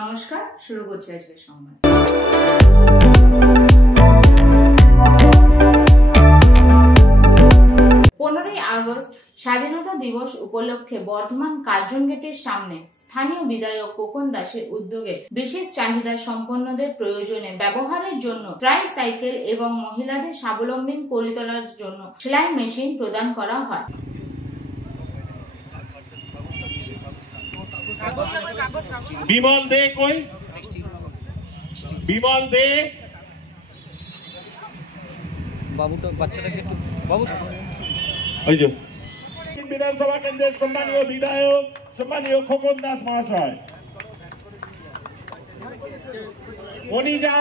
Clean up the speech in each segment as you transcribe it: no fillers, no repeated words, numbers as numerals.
নমস্কার, শুরু করছি আজকের সংবাদ। 15ই আগস্ট স্বাধীনতা দিবস উপলক্ষে বর্ধমান কার্জন গেটের সামনে স্থানীয় বিধায়ক খোকন দাসের উদ্যোগে বিশেষ চাহিদা সম্পন্নদের প্রয়োজনে ব্যবহারের জন্য ট্রাইসাইকেল এবং মহিলাদের স্বাবলম্বী করে তোলার জন্য সেলাই মেশিন প্রদান করা হয়। বিমল দে কই? বিমল দে বাবুটা বাচ্চাটাকে একটু বাবু ওই যে বিধানসভা কেন্দ্রের সম্মানীয় বিধায়ক সম্মানীয় খোকন দাস মহাশয়, মনিজা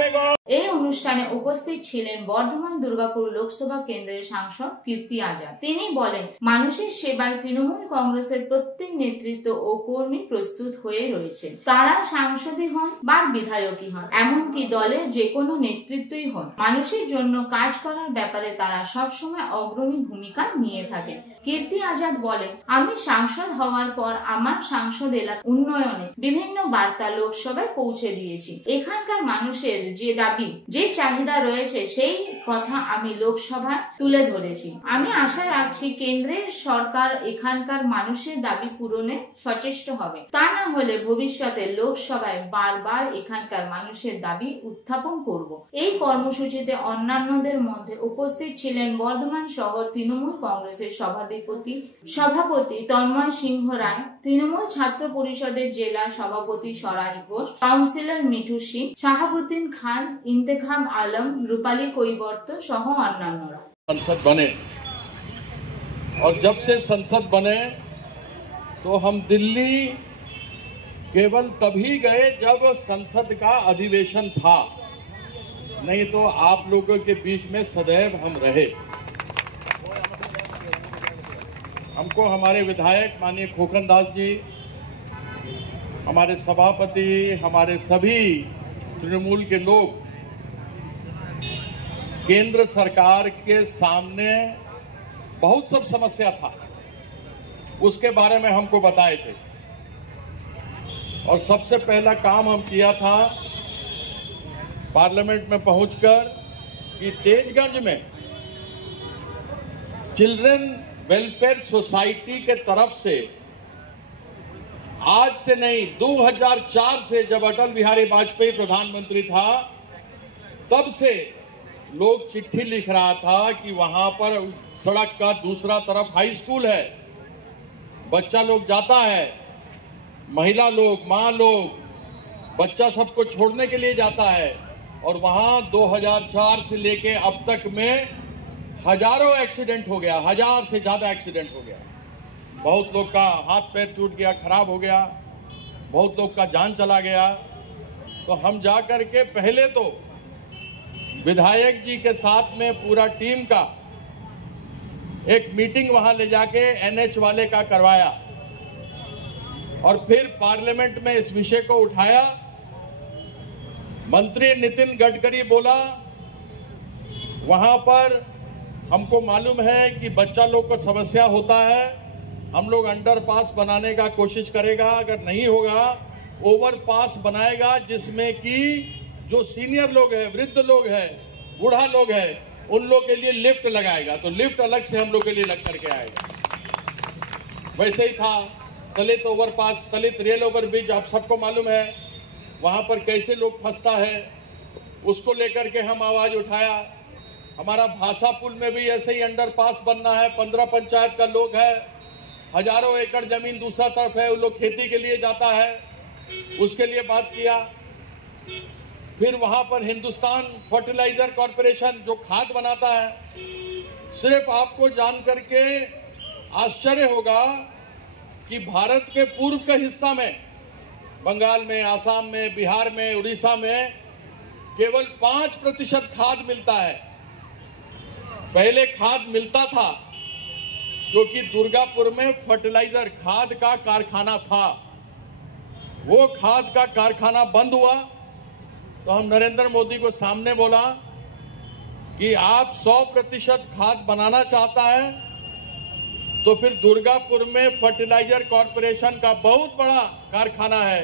বেগম। এই অনুষ্ঠানে উপস্থিত ছিলেন বর্ধমান দুর্গাপুর লোকসভা কেন্দ্রের সাংসদ কীর্তি আজাদ। তিনি বলেন, মানুষের সেবায় তৃণমূল কংগ্রেসের প্রত্যেক নেতৃত্ব ও কর্মী প্রস্তুত হয়ে রয়েছে। তারা সাংসদই হন বা বিধায়কই হন, এমনকি দলের যে কোনো নেতৃত্বই হন, মানুষের জন্য কাজ করার ব্যাপারে তারা সবসময় অগ্রণী ভূমিকা নিয়ে থাকেন। কীর্তি আজাদ বলেন, আমি সাংসদ হওয়ার পর আমার সাংসদ এলাকা উন্নয়নে বিভিন্ন বার্তা লোকসভায় পৌঁছে দিয়েছি। এখানকার মানুষের যে দাবি, যে চাহিদা রয়েছে সেই কথা আমি লোকসভায় তুলে ধরেছি। আমি আশা রাখছি কেন্দ্রের সরকার এখানকার মানুষের দাবি পূরণে সচেষ্ট হবে। তা না হলে ভবিষ্যতে লোকসভায় বারবার এখানকার মানুষের দাবি উত্থাপন করব। এই কর্মসূচিতে অন্যান্যদের মধ্যে উপস্থিত ছিলেন বর্ধমান শহর তৃণমূল কংগ্রেসের সভাপতি তন্ময় সিংহ রায়, তৃণমূল ছাত্র পরিষদের জেলা সভাপতি স্বরাজ ঘোষ, কাউন্সিলর মিঠু সিং, শাহাবুদ্দিন খান, इंतखाब आलम, रूपाली कोईवर्त सह अन्यान्यरा। संसद बने और जब से संसद बने तो हम दिल्ली केवल तभी गए जब संसद का अधिवेशन था, नहीं तो आप लोगों के बीच में सदैव हम रहे। हमको हमारे विधायक माननीय खोकन दास जी, हमारे सभापति, हमारे सभी तृणमूल के लोग केंद्र सरकार के सामने बहुत सब समस्या था, उसके बारे में हमको बताए थे। और सबसे पहला काम हम किया था पार्लियामेंट में पहुंचकर कि तेजगंज में चिल्ड्रन वेलफेयर सोसाइटी के तरफ से आज से नहीं 2004 से जब अटल बिहारी वाजपेयी प्रधानमंत्री था तब से लोग चिट्ठी लिख रहा था कि वहां पर सड़क का दूसरा तरफ हाई स्कूल है, बच्चा लोग जाता है, महिला लोग, माँ लोग, बच्चा सबको छोड़ने के लिए जाता है, और वहां 2004 से लेके अब तक में हजारों एक्सीडेंट हो गया, 1000 से ज्यादा एक्सीडेंट हो गया। बहुत लोग का हाथ पैर टूट गया, खराब हो गया, बहुत लोग का जान चला गया। तो हम जा कर के पहले तो विधायक जी के साथ में पूरा टीम का एक मीटिंग वहां ले जाके एनएच वाले का करवाया, और फिर पार्लियामेंट में इस विषय को उठाया। मंत्री नितिन गडकरी बोला, वहां पर हमको मालूम है कि बच्चा लोग को समस्या होता है, हम लोग अंडरपास बनाने का कोशिश करेगा, अगर नहीं होगा ओवरपास बनाएगा, जिसमें कि जो सीनियर लोग हैं, वृद्ध लोग हैं, बूढ़ा लोग हैं, उन लोग के लिए लिफ्ट लगाएगा। तो लिफ्ट अलग से हम लोग के लिए लग करके आएगा। वैसे ही था दलित ओवरपास, दलित रेल ओवर ब्रिज, आप सबको मालूम है वहां पर कैसे लोग फंसता है, उसको लेकर के हम आवाज उठाया। हमारा भाषा पुल में भी ऐसे ही अंडरपास बनना है, 15 पंचायत का लोग है, हजारों एकड़ जमीन दूसरा तरफ है, वो लोग खेती के लिए जाता है, उसके लिए बात किया। फिर वहां पर हिंदुस्तान फर्टिलाइजर कॉर्पोरेशन जो खाद बनाता है, सिर्फ आपको जान करके आश्चर्य होगा कि भारत के पूर्व के हिस्सा में, बंगाल में, आसाम में, बिहार में, उड़ीसा में केवल 5% खाद मिलता है। पहले खाद मिलता था क्योंकि दुर्गापुर में फर्टिलाइजर खाद का कारखाना था, वो खाद का कारखाना बंद हुआ तो हम नरेंद्र मोदी को सामने बोला कि आप 100% खाद बनाना चाहता है तो फिर दुर्गापुर में फर्टिलाइजर कॉरपोरेशन का बहुत बड़ा कारखाना है,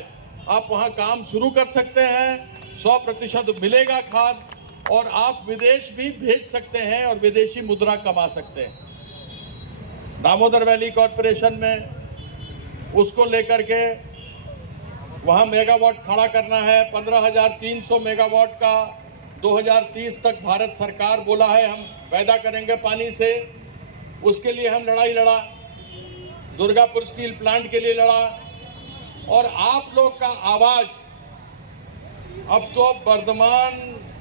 आप वहां काम शुरू कर सकते हैं। 100% मिलेगा खाद और आप विदेश भी भेज सकते हैं और विदेशी मुद्रा कमा सकते हैं। दामोदर वैली कॉरपोरेशन में उसको लेकर के वहां मेगावाट खड़ा करना है, 15,300 मेगावाट का 2030 तक भारत सरकार बोला है हम पैदा करेंगे पानी से। उसके लिए हम लड़ाई लड़ा, दुर्गापुर स्टील प्लांट के लिए लड़ा, और आप लोग का आवाज, अब तो वर्धमान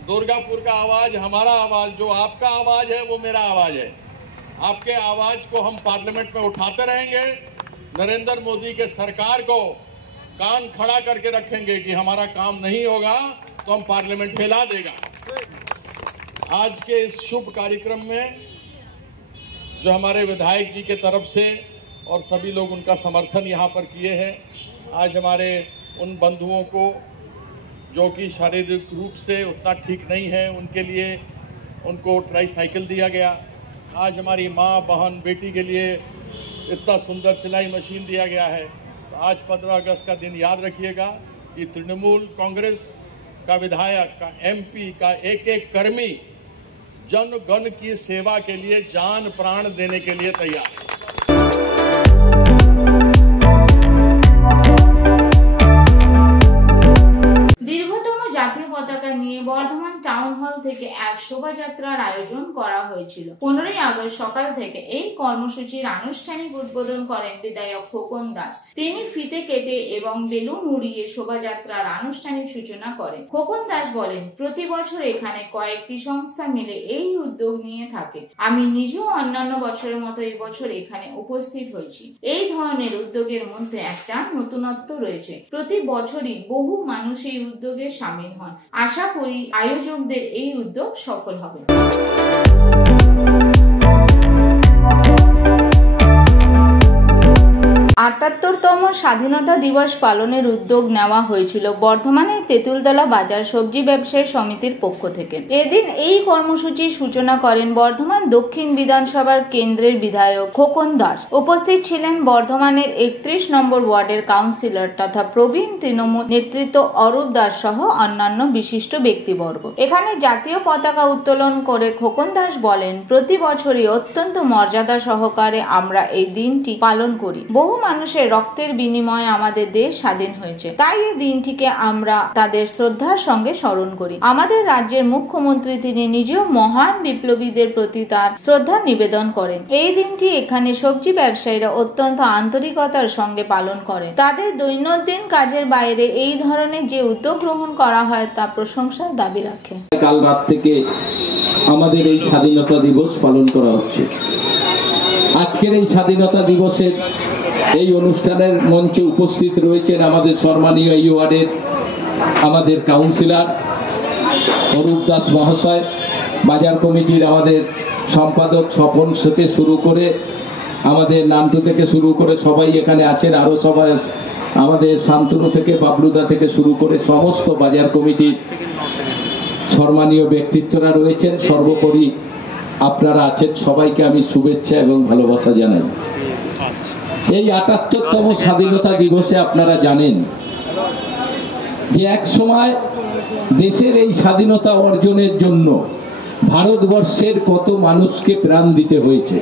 दुर्गापुर का आवाज हमारा आवाज, जो आपका आवाज है वो मेरा आवाज है। आपके आवाज को हम पार्लियामेंट में उठाते रहेंगे। नरेंद्र मोदी के सरकार को कान खड़ा करके रखेंगे कि हमारा काम नहीं होगा तो हम पार्लियामेंट हिला देगा। आज के इस शुभ कार्यक्रम में जो हमारे विधायक जी के तरफ से और सभी लोग उनका समर्थन यहाँ पर किए हैं, आज हमारे उन बंधुओं को जो कि शारीरिक रूप से उतना ठीक नहीं है, उनके लिए उनको ट्राईसाइकिल दिया गया। आज हमारी माँ, बहन, बेटी के लिए इतना सुंदर सिलाई मशीन दिया गया है। तो आज 15 अगस्त का दिन याद रखिएगा कि तृणमूल कांग्रेस का विधायक, का MP, का एक एक कर्मी जन गण की सेवा के लिए जान प्राण देने के लिए तैयार है। দীর্ঘতম জাতীয় পতাকা নিয়ে বর্ধমান টাউন হল থেকে এক শোভাযাত্রার আয়োজন করা হয়েছিল। 15ই আগস্ট সকাল থেকে এই কর্মসূচির আনুষ্ঠানিক উদ্বোধন করেন বিধায়ক খোকন দাস। তিনি ফিতে কেটে এবং বেলুন উড়িয়ে শোভাযাত্রার আনুষ্ঠানিক সূচনা করেন। খোকন দাস বলেন, প্রতি বছর এখানে কয়েকটি সংস্থা মিলে এই উদ্যোগ নিয়ে থাকে। আমি নিজেও অন্যান্য বছরের মতো এই বছর এখানে উপস্থিত হয়েছি। এই ধরনের উদ্যোগের মধ্যে একটা নতুনত্ব রয়েছে। প্রতি বছরই বহু মানুষ এই উদ্যোগে সামিল হন। আশা করি আয়োজকদের এই উদ্যোগ সফল হবে। ৭৮তম স্বাধীনতা দিবস পালনের উদ্যোগ নেওয়া হয়েছিল বর্ধমানের তেঁতুলতলা বাজার সবজি ব্যবসায়ী সমিতির পক্ষ থেকে। এদিন এই কর্মসূচির সূচনা করেন বর্ধমান দক্ষিণ বিধানসভার কেন্দ্রের বিধায়ক খোকন দাস। উপস্থিত ছিলেন বর্ধমানের ৩১ নম্বর ওয়ার্ডের কাউন্সিলর তথা প্রবীণ তৃণমূল নেতৃত্ব অরূপ দাস সহ অন্যান্য বিশিষ্ট ব্যক্তিবর্গ। এখানে জাতীয় পতাকা উত্তোলন করে খোকন দাস বলেন, প্রতি বছরই অত্যন্ত মর্যাদা সহকারে আমরা এই দিনটি পালন করি। বহু মানুষের রক্তের বিনিময়ে আমাদের দেশ স্বাধীন হয়েছে, তাই এই দিনটিকে আমরা তাদের শ্রদ্ধার সঙ্গে স্মরণ করি। আমাদের রাজ্যের মুখ্যমন্ত্রী তিনি নিজেও মহান বিপ্লবীদের প্রতি তার শ্রদ্ধা নিবেদন করেন। এই দিনটি এখানে সবজি ব্যবসায়ীরা অত্যন্ত আন্তরিকতার সঙ্গে পালন করেন। তাদের দৈনন্দিন কাজের বাইরে এই ধরনের যে উদ্যোগ গ্রহণ করা হয় তা প্রশংসার দাবি রাখে। কাল রাত থেকে আমাদের এই স্বাধীনতা দিবস পালন করা হচ্ছে। আজকের এই স্বাধীনতা দিবসের এই অনুষ্ঠানের মঞ্চে উপস্থিত রয়েছেন আমাদের সম্মানীয় এই ওয়ার্ডের আমাদের কাউন্সিলর অরূপ দাস মহাশয়, বাজার কমিটির আমাদের সম্পাদক স্বপন থেকে শুরু করে আমাদের নান্টু থেকে শুরু করে সবাই এখানে আছেন, আরো সবাই আমাদের শান্তনু থেকে বাবলুদা থেকে শুরু করে সমস্ত বাজার কমিটির সম্মানীয় ব্যক্তিত্বরা রয়েছেন। সর্বোপরি আপনারা আছেন, সবাইকে আমি শুভেচ্ছা এবং ভালোবাসা জানাই। এই ৭৮তম স্বাধীনতা দিবসে আপনারা জানেন যে এক সময় দেশের এই স্বাধীনতা অর্জনের জন্য ভারতবর্ষের কত মানুষকে প্রাণ দিতে হয়েছে,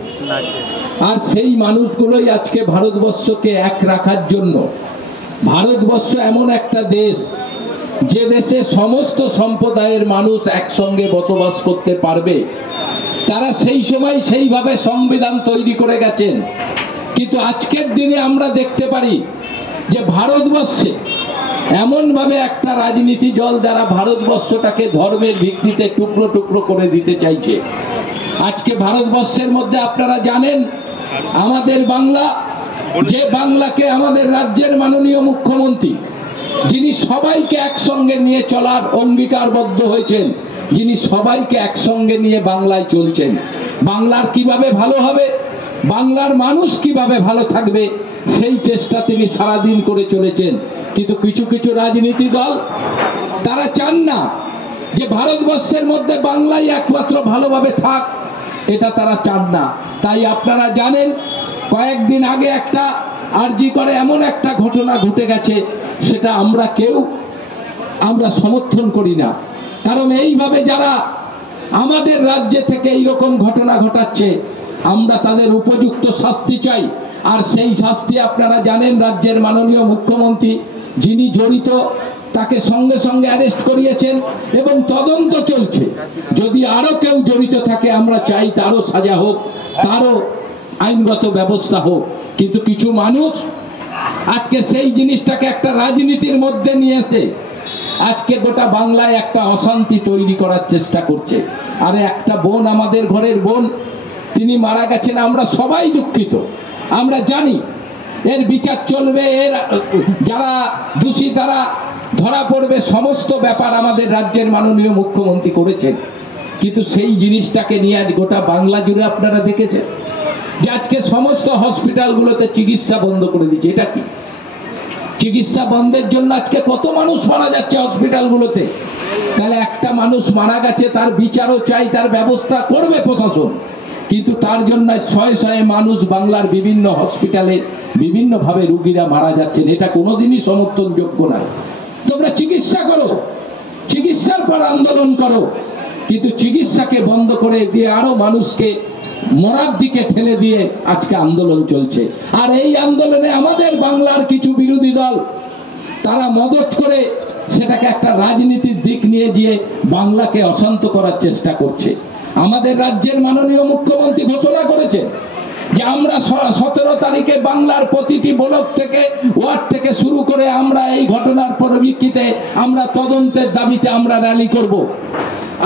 আর সেই মানুষগুলোই আজকে ভারতবর্ষকে এক রাখার জন্য, ভারতবর্ষ এমন একটা দেশ যে দেশে সমস্ত সম্প্রদায়ের মানুষ একসঙ্গে বসবাস করতে পারবে, তারা সেই সময় সেইভাবে সংবিধান তৈরি করে গেছেন। কিন্তু আজকের দিনে আমরা দেখতে পারি যে ভারতবর্ষে এমনভাবে একটা রাজনীতি দল যারা ভারতবর্ষটাকে ধর্মের ভিত্তিতে টুকরো টুকরো করে দিতে চাইছে। আজকে ভারতবর্ষের মধ্যে আপনারা জানেন আমাদের বাংলা, যে বাংলাকে আমাদের রাজ্যের মাননীয় মুখ্যমন্ত্রী যিনি সবাইকে একসঙ্গে নিয়ে চলার অঙ্গীকারবদ্ধ হয়েছেন, যিনি সবাইকে একসঙ্গে নিয়ে বাংলায় চলছেন। বাংলার কিভাবে ভালো হবে, বাংলার মানুষ কিভাবে ভালো থাকবে, সেই চেষ্টা তিনি সারাদিন করে চলেছেন। কিন্তু কিছু কিছু রাজনীতি দল তারা চান না যে ভারতবর্ষের মধ্যে বাংলাই একমাত্র ভালোভাবে থাক, এটা তারা চান না। তাই আপনারা জানেন কয়েকদিন আগে একটা আরজি করে এমন একটা ঘটনা ঘটে গেছে, সেটা আমরা সমর্থন করি না। কারণ এইভাবে যারা আমাদের রাজ্যে থেকে এইরকম ঘটনা ঘটাচ্ছে, আমরা তাদের উপযুক্ত শাস্তি চাই। আর সেই শাস্তি আপনারা জানেন, রাজ্যের মাননীয় মুখ্যমন্ত্রী যিনি জড়িত তাকে সঙ্গে সঙ্গে অ্যারেস্ট করিয়েছেন এবং তদন্ত চলছে। যদি আরো কেউ জড়িত থাকে, আমরা চাই তারও সাজা হোক, তারও আইনগত ব্যবস্থা হোক। কিন্তু কিছু মানুষ আজকে সেই জিনিসটাকে একটা রাজনীতির মধ্যে নিয়ে এসে আজকে গোটা বাংলায় একটা অশান্তি তৈরি করার চেষ্টা করছে। আরে একটা বোন, আমাদের ঘরের বোন, তিনি মারা গেছেন, আমরা সবাই দুঃখিত, আমরা জানি এর বিচার চলবে, এর যারা দোষী তারা ধরা পড়বে, সমস্ত ব্যাপার আমাদের রাজ্যের মাননীয় মুখ্যমন্ত্রী করেছেন। কিন্তু সেই জিনিসটাকে নিয়ে আজ গোটা বাংলা জুড়ে আপনারা দেখেছেন যে আজকে সমস্ত হসপিটালগুলোতে চিকিৎসা বন্ধ করে দিচ্ছে। এটা কি? চিকিৎসা বন্ধের জন্য আজকে কত মানুষ মারা যাচ্ছে হসপিটালগুলোতে। তাহলে একটা মানুষ মারা গেছে, তার বিচারও চাই, তার ব্যবস্থা করবে প্রশাসন। কিন্তু তার জন্য শয়ে শয়ে মানুষ বাংলার বিভিন্ন হসপিটালে বিভিন্নভাবে রোগীরা মারা যাচ্ছেন। এটা কোনোদিনই সমর্থনযোগ্য নয়। তোমরা চিকিৎসা করো, চিকিৎসার পর আন্দোলন করো, কিন্তু চিকিৎসাকে বন্ধ করে দিয়ে আরো মানুষকে মরার দিকে ঠেলে দিয়ে আজকে আন্দোলন চলছে। আর এই আন্দোলনে আমাদের বাংলার কিছু বিরোধী দল তারা মদত করে সেটাকে একটা রাজনীতির দিক নিয়ে গিয়ে বাংলাকে অশান্ত করার চেষ্টা করছে। আমাদের রাজ্যের মাননীয় মুখ্যমন্ত্রী ঘোষণা করেছে যে আমরা 17 তারিখে বাংলার প্রতিটি ব্লক থেকে, ওয়ার্ড থেকে শুরু করে আমরা এই ঘটনার পরিপ্রেক্ষিতে আমরা তদন্তের দাবিতে আমরা র্যালি করব।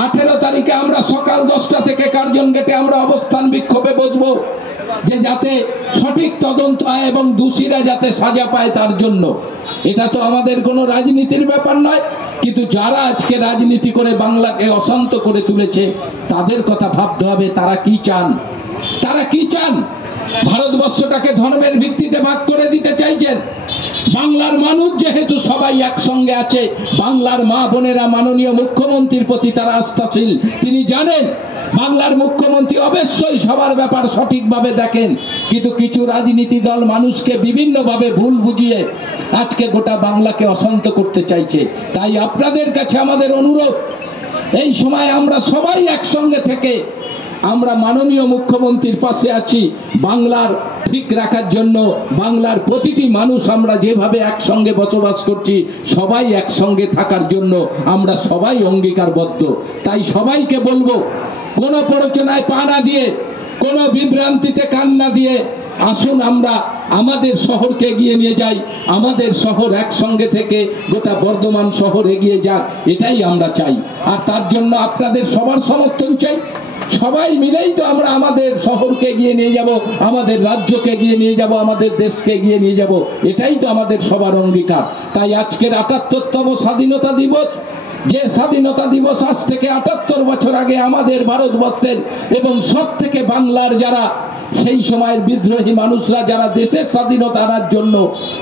18 তারিখে আমরা সকাল 10টা থেকে কার্জন গেটে আমরা অবস্থান বিক্ষোভে বসবো, যে যাতে সঠিক তদন্ত হয় এবং দোষীরা যাতে সাজা পায় তার জন্য। এটা তো আমাদের কোনো রাজনীতির ব্যাপার নয়, কিন্তু যারা আজকে রাজনীতি করে বাংলাকে অশান্ত করে তুলেছে তাদের কথা ভাবতে হবে, তারা কি চান। তারা কি চান? ভারতবর্ষটাকে ধর্মের ভিত্তিতে ভাগ করে দিতে চাইছেন। বাংলার মানুষ যেহেতু সবাই একসঙ্গে আছে, বাংলার মা বোনেরা মাননীয় মুখ্যমন্ত্রীর প্রতি তারা আস্থাশীল। তিনি জানেন বাংলার মুখ্যমন্ত্রী অবশ্যই সবার ব্যাপার সঠিকভাবে দেখেন, কিন্তু কিছু রাজনীতি দল মানুষকে বিভিন্নভাবে ভুল বুঝিয়ে আজকে গোটা বাংলাকে অশান্ত করতে চাইছে। তাই আপনাদের কাছে আমাদের অনুরোধ, এই সময় আমরা সবাই একসঙ্গে থেকে আমরা মাননীয় মুখ্যমন্ত্রীর পাশে আছি। বাংলার ঠিক রাখার জন্য বাংলার প্রতিটি মানুষ আমরা যেভাবে একসঙ্গে বসবাস করছি, সবাই একসঙ্গে থাকার জন্য আমরা সবাই অঙ্গীকারবদ্ধ। তাই সবাইকে বলবো, কোনো প্ররোচনায় পা না দিয়ে, কোনো বিভ্রান্তিতে কান না দিয়ে আসুন আমরা আমাদের শহরকে এগিয়ে নিয়ে যাই। আমাদের শহর একসঙ্গে থেকে গোটা বর্ধমান শহর এগিয়ে যাক, এটাই আমরা চাই। আর তার জন্য আপনাদের সবার সমর্থন চাই। সবাই মিলেই তো আমরা আমাদের শহরকে এগিয়ে নিয়ে যাব, আমাদের রাজ্যকে এগিয়ে নিয়ে যাব, আমাদের দেশকে এগিয়ে নিয়ে যাব। এটাই তো আমাদের সবার অঙ্গীকার। তাই আজকের ৭৮তম স্বাধীনতা দিবস, যে স্বাধীনতা দিবস আজ থেকে ৭৮ বছর আগে আমাদের ভারতবর্ষের এবং সব থেকে বাংলার যারা সেই সময়ের বিদ্রোহী মানুষরা যারা দেশের স্বাধীনতা আনার জন্য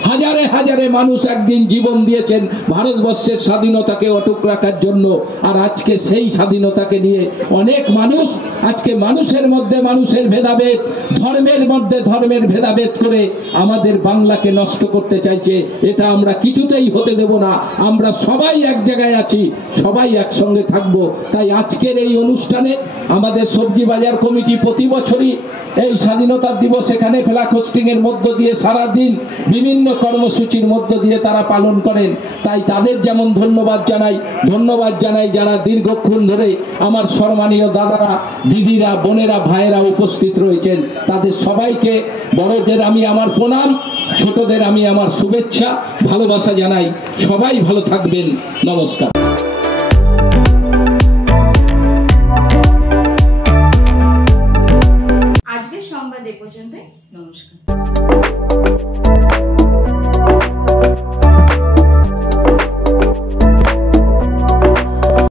হাজারে হাজারে মানুষ একদিন জীবন দিয়েছেন ভারতবর্ষের স্বাধীনতাকে অটুট রাখার জন্য। আর আজকে সেই স্বাধীনতাকে নিয়ে অনেক মানুষ আজকে মানুষের মধ্যে মানুষের ভেদাভেদ, ধর্মের মধ্যে ধর্মের ভেদাভেদ করে আমাদের বাংলাকে নষ্ট করতে চাইছে। এটা আমরা কিছুতেই হতে দেব না। আমরা সবাই এক জায়গায় আছি, সবাই একসঙ্গে থাকবো। তাই আজকের এই অনুষ্ঠানে আমাদের সবজি বাজার কমিটি প্রতি বছরই এই স্বাধীনতা দিবস এখানে ফ্ল্যাগ হোস্টিং এর মধ্য দিয়ে সারাদিন বিভিন্ন কর্মসূচির মধ্য দিয়ে তারা পালন করেন। তাই তাদের যেমন ধন্যবাদ জানাই যারা দীর্ঘক্ষণ ধরে আমার সম্মানীয় দাদারা, দিদিরা, বোনেরা, ভাইয়েরা উপস্থিত রয়েছেন। তাদের সবাইকে, বড়দের আমি আমার প্রণাম, ছোটদের আমি আমার শুভেচ্ছা ভালোবাসা জানাই। সবাই ভালো থাকবেন। নমস্কার। আজকের সংবাদ এ পর্যন্তই। নমস্কার।